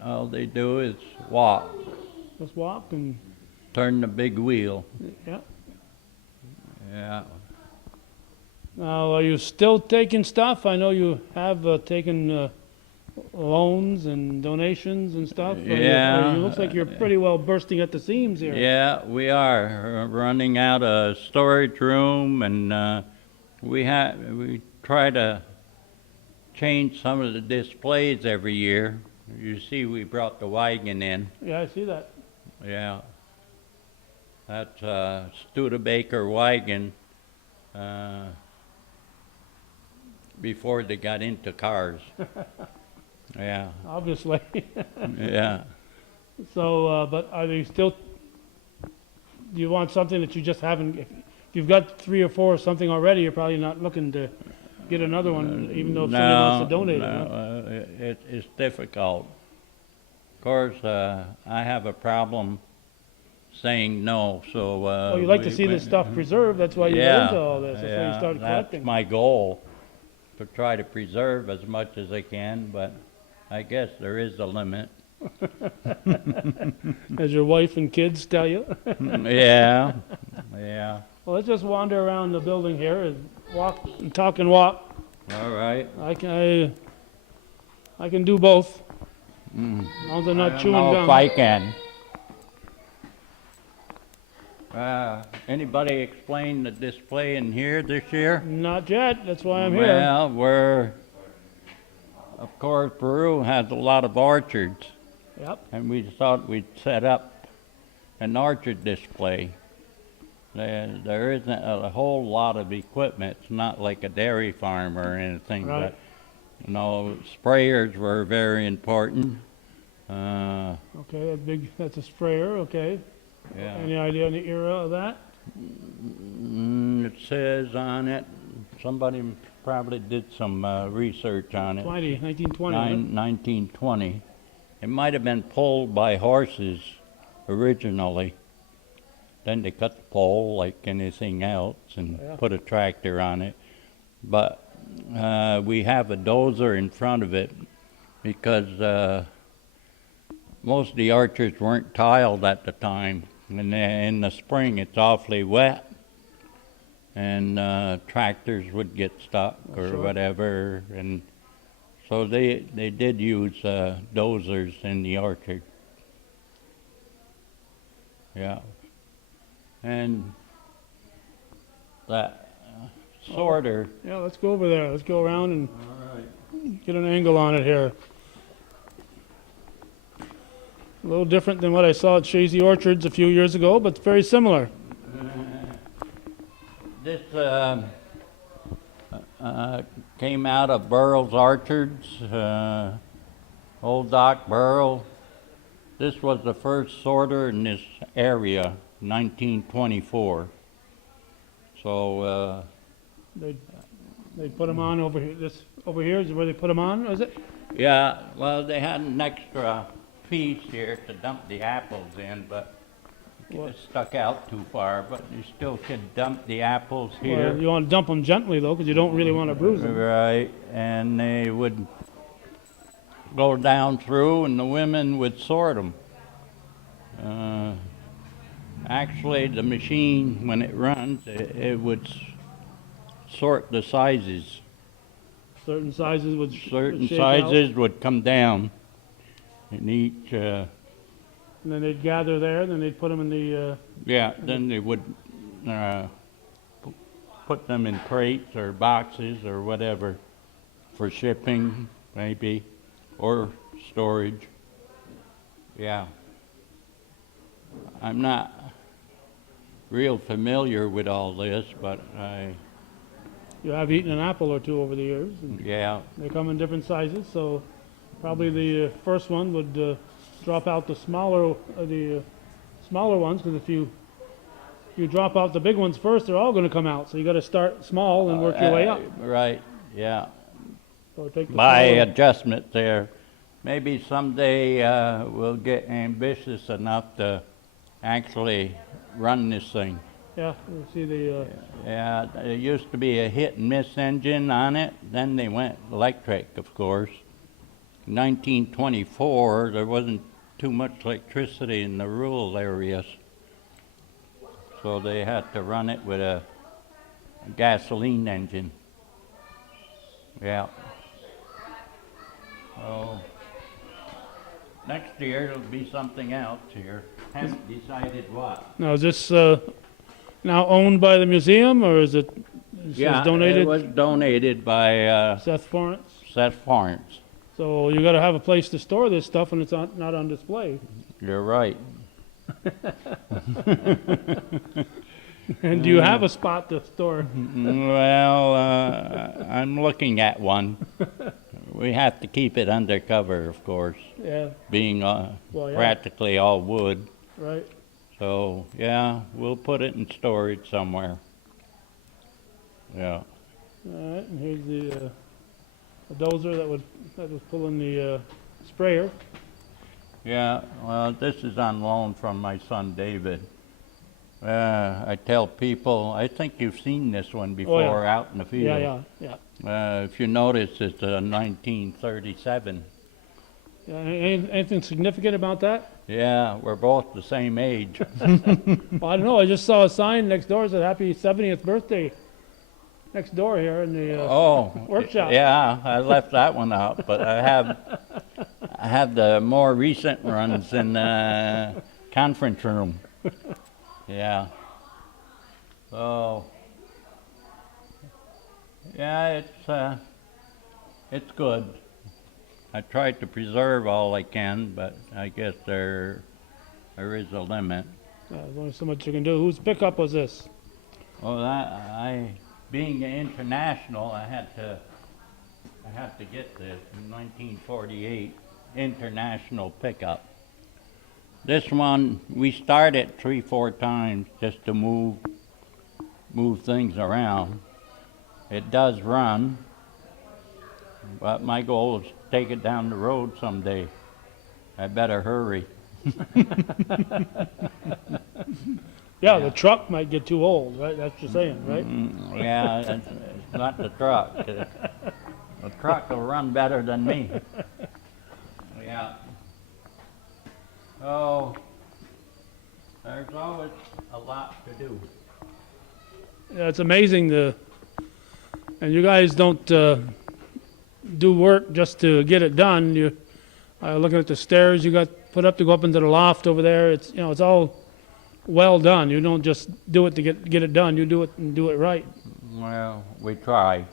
All they do is walk. Just walk and turn the big wheel. Yeah. Yeah. Now, are you still taking stuff? I know you have taken loans and donations and stuff? Yeah. It looks like you're pretty well bursting at the seams here. Yeah, we are running out of storage room, and we try to change some of the displays every year. You see, we brought the wagon in. Yeah, I see that. Yeah, that's a Studebaker wagon before they got into cars. Yeah, Obviously. yeah. So, but are they still? Do you want something that you just haven't? If you've got 3 or 4 or something already, you're probably not looking to get another one, even though if somebody wants to donate it. Huh? It's difficult. Of course, I have a problem saying no, so. Well, you like to see this stuff preserved. That's why you got into all this. That's why you started collecting. That's my goal, to try to preserve as much as I can, but I guess there is a limit. As your wife and kids tell you. Yeah, yeah. Well, let's just wander around the building here and walk and talk and walk. All right. I can do both. As long as I'm not chewing If gum. I can. Anybody explain the display in here this year? Not yet. That's why I'm here. Well, of course, Peru has a lot of orchards, Yep. and we thought we'd set up an orchard display. There isn't a whole lot of equipment. It's not like a dairy farm or anything, Right. but you know, sprayers were very important. Okay, that's a sprayer. Okay. Yeah. Any idea on the era of that? It says on it, somebody probably did some research on it. 1920. 1920. It might have been pulled by horses originally. Then they cut the pole like anything else and put a tractor on it. But we have a dozer in front of it because most of the orchards weren't tiled at the time. And in the spring it's awfully wet, and tractors would get stuck or whatever, and so they did use dozers in the orchard. Yeah, and that sorter. Yeah, let's go over there. Let's go around and get an angle on it here. A little different than what I saw at Shazy Orchards a few years ago, but it's very similar. This came out of Burroughs Orchards, Old Doc Burrow. This was the first sorter in this area, 1924. So They put them on over here. This over here is where they put them on, is it? yeah, well, they had an extra piece here to dump the apples in, but it stuck out too far. But you still could dump the apples here. Well, you want to dump them gently though, because you don't really want to bruise them. Right, and they would go down through, and the women would sort them. Actually, the machine, when it runs, it would sort the sizes. Certain sizes would Certain shake sizes out, would come down, and each, and then they'd gather there. Then they'd put them in the. then they would put them in crates or boxes or whatever for shipping, maybe, or storage. Yeah. I'm not real familiar with all this, but You have eaten an apple or two over the years. And yeah. they come in different sizes, so probably the first one would drop out the smaller ones, because if you drop out the big ones first, they're all going to come out. So you got to start small and work your way up. Right, yeah. So take the By smaller- adjustment there. Maybe someday we'll get ambitious enough to actually run this thing. Yeah, you see the. Yeah, there used to be a hit and miss engine on it. Then they went electric, of course. 1924, there wasn't too much electricity in the rural areas. So they had to run it with a gasoline engine. Yeah. So next year it'll be something else here. Haven't decided what. Now, is this now owned by the museum, or is it Yeah, donated? it was donated by Seth Florence. Seth Florence. So you got to have a place to store this stuff, and it's not on display. You're right. And do you have a spot to store? Well, I'm looking at one. We have to keep it undercover, of course, Yeah, being Well, yeah. practically all wood. right. So, yeah, we'll put it in storage somewhere. Yeah. All right, and here's the dozer that was pulling the sprayer. Yeah, well, this is on loan from my son David. I tell people, I think you've seen this one before out in the field. Yeah. If you notice, it's a 1937. Yeah, anything significant about that? Yeah, we're both the same age. Well, I don't know. I just saw a sign next door that said "Happy 70th birthday" next door here in the workshop. Yeah, I left that one out, but I have the more recent ones in the conference room. Yeah. So, yeah, it's good. I tried to preserve all I can, but I guess there is a limit. There's only so much you can do. Whose pickup was this? Well, being international, I had to get this in 1948 international pickup. This one we started 3-4 times just to move things around. It does run, but my goal is to take it down the road someday. I better hurry. Yeah, the truck might get too old, right? That's what you're saying, right? Yeah, it's not the truck. The truck will run better than me. Yeah. So, there's always a lot to do. Yeah, it's amazing and you guys don't do work just to get it done. You looking at the stairs you got put up to go up into the loft over there. It's it's all well done. You don't just do it to get it done. You do it and do it right. Well, we try.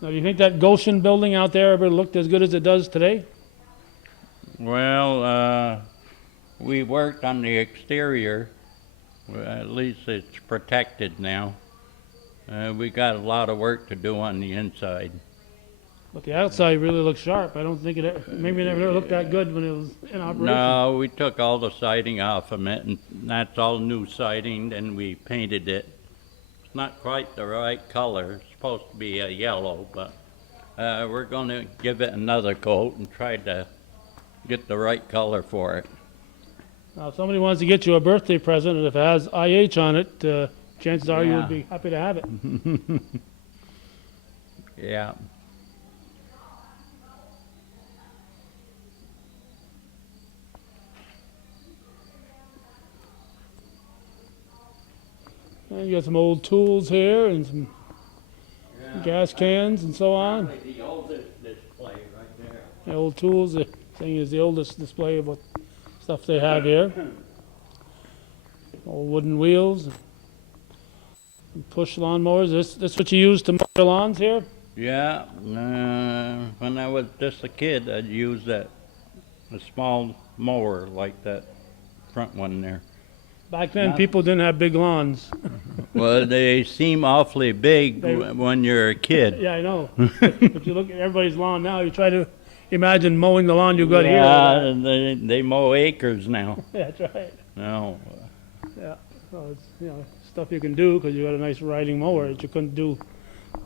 Now, do you think that Goshen building out there ever looked as good as it does today? Well, we worked on the exterior. Well, at least it's protected now. We got a lot of work to do on the inside. But the outside really looks sharp. I don't think maybe it never looked that good when it was in operation. No, we took all the siding off of it, and that's all new siding, and we painted it. It's not quite the right color. It's supposed to be a yellow, but we're going to give it another coat and try to get the right color for it. Now, if somebody wants to get you a birthday present, and if it has IH on it, chances are you Yeah. would be happy to have it. Yeah. And you got some old tools here and some gas cans and so on. Probably the oldest display right there. The old tools, the thing is the oldest display of what stuff they have here. Old wooden wheels, and push lawnmowers. This what you use to mow your lawns here? Yeah, when I was just a kid, I'd use a small mower like that front one there. Back then, Not- people didn't have big lawns. Well, they seem awfully big when you're a kid. Yeah, I know. But you look at everybody's lawn now, you try to imagine mowing the lawn you got here. Yeah, they mow acres now. Yeah, that's right. No, Yeah, so it's stuff you can do because you got a nice riding mower that you couldn't do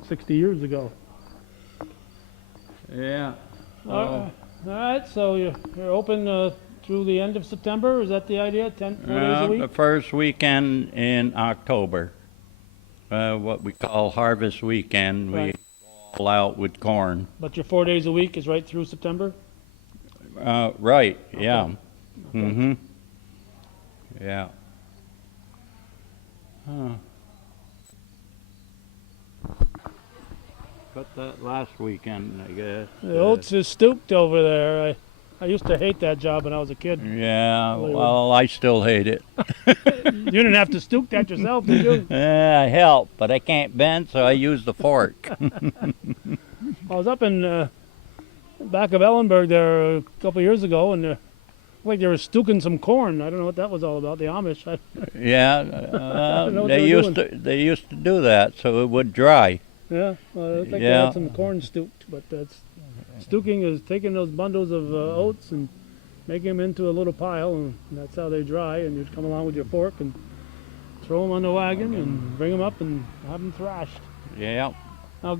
60 years ago. yeah. All right, so you're open through the end of September. Is that the idea? 4 days a The week? first weekend in October, what we call Harvest Weekend, we Right. go all out with corn. But your 4 days a week is right through September? Right, yeah. Mm-hmm. Yeah. Huh. cut that last weekend, I guess. The oats is stooped over there. I used to hate that job when I was a kid. Yeah, well, I still hate it. You didn't have to stoop that yourself, did you? I help, but I can't bend, so I use the fork. I was up in back of Ellenburg there a couple of years ago, and like they were stooking some corn. I don't know what that was all about. The Amish. Yeah, know what they they were used to do that so it would dry. Yeah, well, it looked like they Yeah. had some corn stooked, but stooking is taking those bundles of oats and making them into a little pile, and that's how they dry. And you'd come along with your fork and throw them on the wagon and bring them up and have them thrashed. Yeah. Now,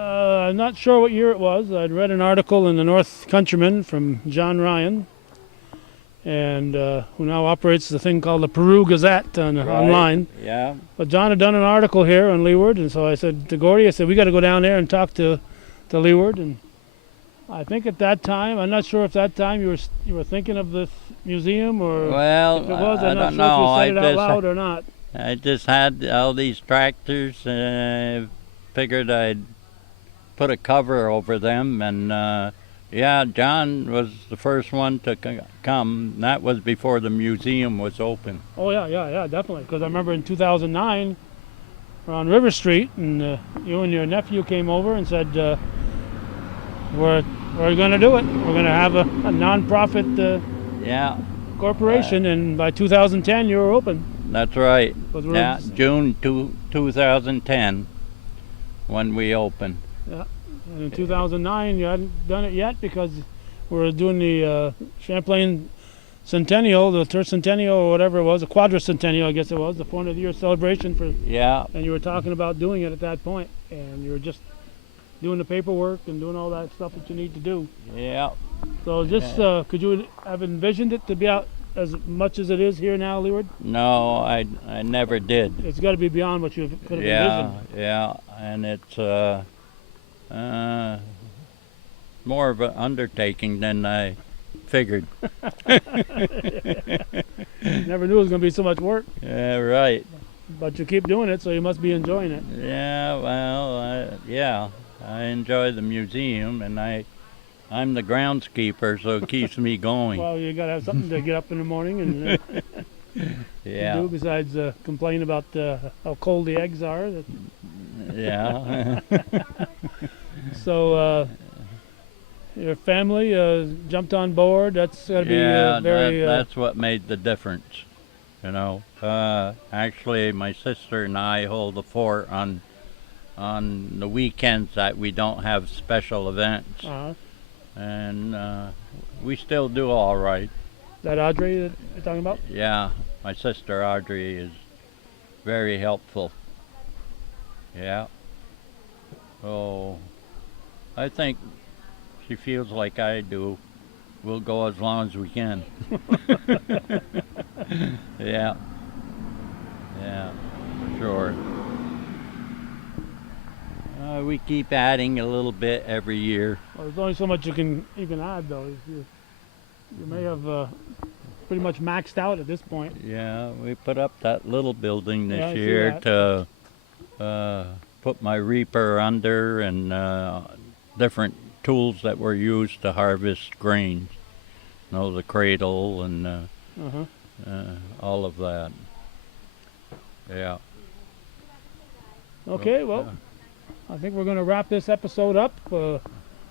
I'm not sure what year it was. I'd read an article in the North Countryman from John Ryan, and who now operates the thing called the Peru Gazette online. Yeah. But John had done an article here on Leeward, and so I said to Gordy, I said, we got to go down there and talk to Leeward. And I think at that time, I'm not sure if that time you were thinking of this museum, or Well, if it was, I I'm not don't sure know. if you said it out loud or not. I just had all these tractors, figured I'd put a cover over them, and yeah, John was the first one to come. That was before the museum was open. Oh yeah, definitely. Because I remember in 2009, we're on River Street, and you and your nephew came over and said, we're going to do it. We're going to have a non-profit Yeah, corporation, and by 2010 you were open. that's right. 'Cause we're- Yeah, June 2010 when we opened. And in 2009 you hadn't done it yet because we were doing the Champlain Centennial, the Tercentennial or whatever it was, the Quadricentennial I guess it was, the 400th year celebration for. Yeah, And you were talking about doing it at that point, and you were just doing the paperwork and doing all that stuff that you need to do. yeah. So just could you have envisioned it to be out as much as it is here now, Leeward? No, I never did. It's got to be beyond what you could have Yeah, envisioned. yeah, and it's more of an undertaking than I figured. Never knew it was going to be so much work, Yeah, right. but you keep doing it, so you must be enjoying it. Yeah, well, yeah, I enjoy the museum, and I'm the groundskeeper, so it keeps me going. Well, you got to have something to get up in the morning and Yeah, do besides complain about how cold the eggs are. yeah. So your family jumped on board. That's got to be Yeah, very. that's what made the difference, you know. Actually, my sister and I hold the fort on the weekends that we don't have special events, and we still do all right. That Audrey that you're talking about? Yeah, my sister Audrey is very helpful. Yeah. So I think she feels like I do. We'll go as long as we can. Yeah. Yeah, for sure. We keep adding a little bit every year. Well, there's only so much you can add, though. You may have pretty much maxed out at this point. Yeah, we put up that little building Yeah, I this see year that. to put my reaper under, and different tools that were used to harvest grains. You know, the cradle and all of that. Yeah. Okay, well, I think we're going to wrap this episode up.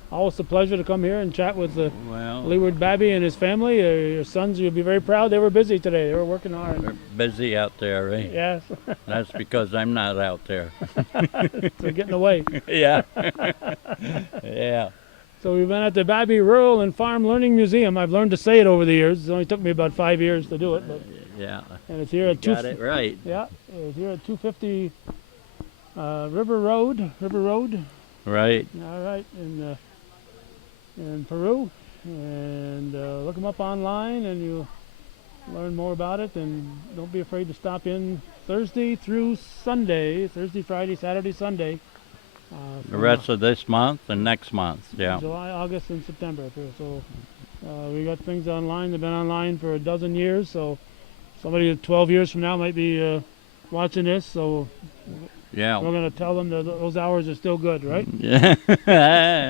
Always a pleasure to come here and chat with Well, Leeward Babbie and his family. Your sons, you'll be very proud. They were busy today. They were working hard. we're busy out there, eh? Yes, That's because I'm not out there. they're getting away. Yeah. Yeah. So we've been at the Babbie Rural and Farm Learning Museum. I've learned to say it over the years. It only took me about 5 years to do it, but Yeah. and it's here at Got it right. Yeah, it's here at 250 River Road. Right. All right, in Peru, and look them up online, and you'll learn more about it. And don't be afraid to stop in Thursday through Sunday, Thursday, Friday, Saturday, Sunday. The rest of this month and next month. Yeah. July, August, and September. So we got things online. They've been online for a dozen years. So somebody 12 years from now might be watching this. So Yeah. We're going to tell them that those hours are still good, right? Yeah.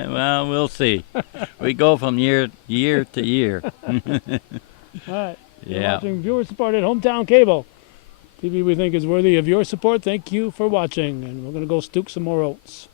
Well, we'll see. We go from year to year. All right. You're Yeah. watching viewer-supported Hometown Cable. TV we think is worthy of your support. Thank you for watching, and we're going to go stook some more oats.